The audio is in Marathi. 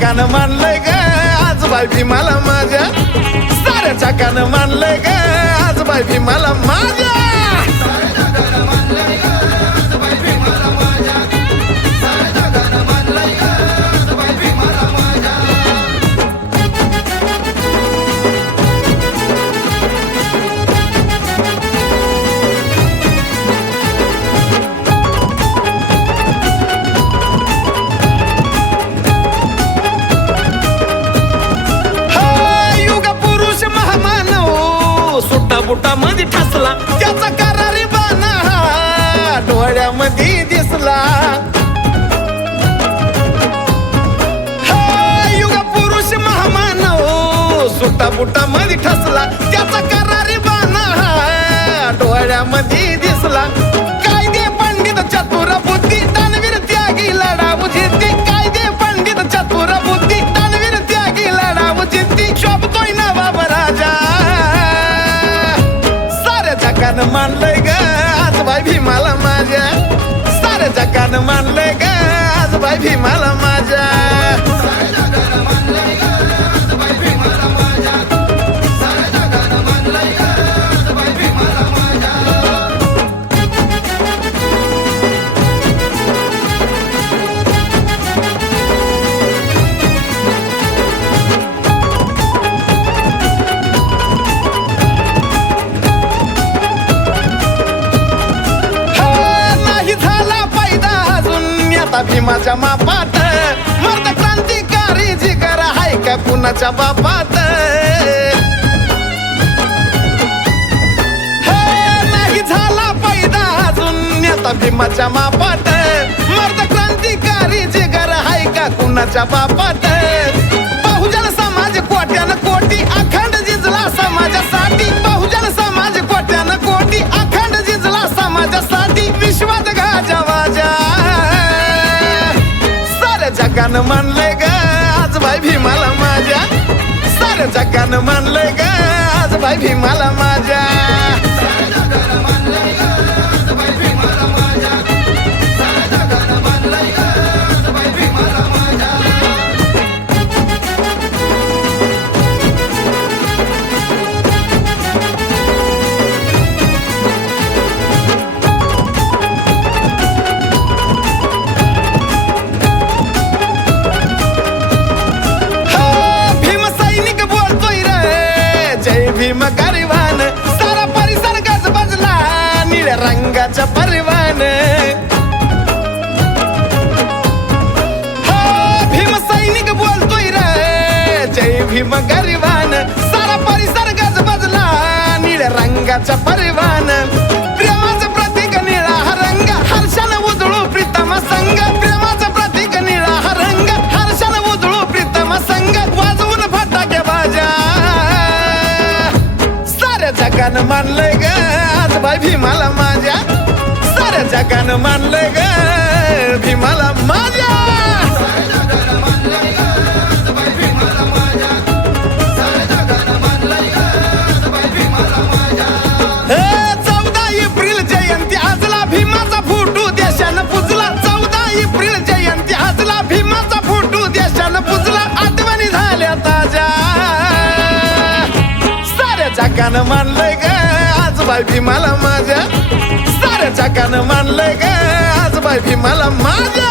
जगानं मानलंय ग आजोबा भीमाला माझ्या, साऱ्या जगानं मानलंय ग आजोबा भीमाला माझ्या. बुटा मध्ये ठसला त्याचा करारी बाणा डोळ्यामध्ये दिसला. युग पुरुष महामानव सुटा बुटा मध्ये ठसला त्याचा करारी बाणा डोळ्यामध्ये दिसला. कायदे पंडित चतुर बुद्धी दानवीर त्यागी लढाऊ जिद्दी, कायदे पंडित चतुर बुद्धी दानवीर त्यागी लढाऊ जिद्दी. शोभतोय नवाब राजा जगानं मानलंय ग आजोबा भीमाला माझ्या, साऱ्या जगानं मानलंय ग आजोबा भीमाला माझ्या. भीमाच्या मापात मर्द क्रांतिकारी जिगर हाय का कुणाच्या बापात. नाही झाला पैदा अजून नेता भीमाच्या मापात, मर्द क्रांतिकारी जिगर हाय का कुणाच्या बापात. बहुजन समाज कोट्यानं कोटी अखंड जिजला समाजासाठी, बहुजन समाज कोट्यानं कोटी अखंड जिजला समाजासाठी. विश्वात गाजा वाजा जगानं मानलंय ग आजोबा भीमाला माझ्या, साऱ्या जगानं मानलंय ग आजोबा भीमाला माझ्या. भीम गरिवान सारा परिसर गजबजला निळ्या रंगाच्या परिवान. भीम सैनिक बोलतोय रे जय भीम गरिवान, सारा परिसर गजबजला निळ्या रंगाच्या परिवान. प्रेमाचं प्रतीक निळा हा रंग हर्षानं उजळू प्रीतम संग, प्रेमाचं प्रतीक निळा हा रंग हर्षानं उजळू प्रीतम संग. वाजवून फटाके बाजा जगानं मानलंय ग आजोबा भीमाला माझ्या, साऱ्या जगानं मानलंय ग भीमाला माझ्या. हे 14 एप्रिल जयंती आजला भीमाचा फोटो देशानं पुजला. 14 एप्रिल जयंती आजला भीमाचा फोटो देशानं पुजला. आठवणी झाल्या ताज्या जगानं मानलंय ग आजोबा भीमाला माझ्या, साऱ्या जगानं मानलंय ग आजोबा भीमाला माझ्या.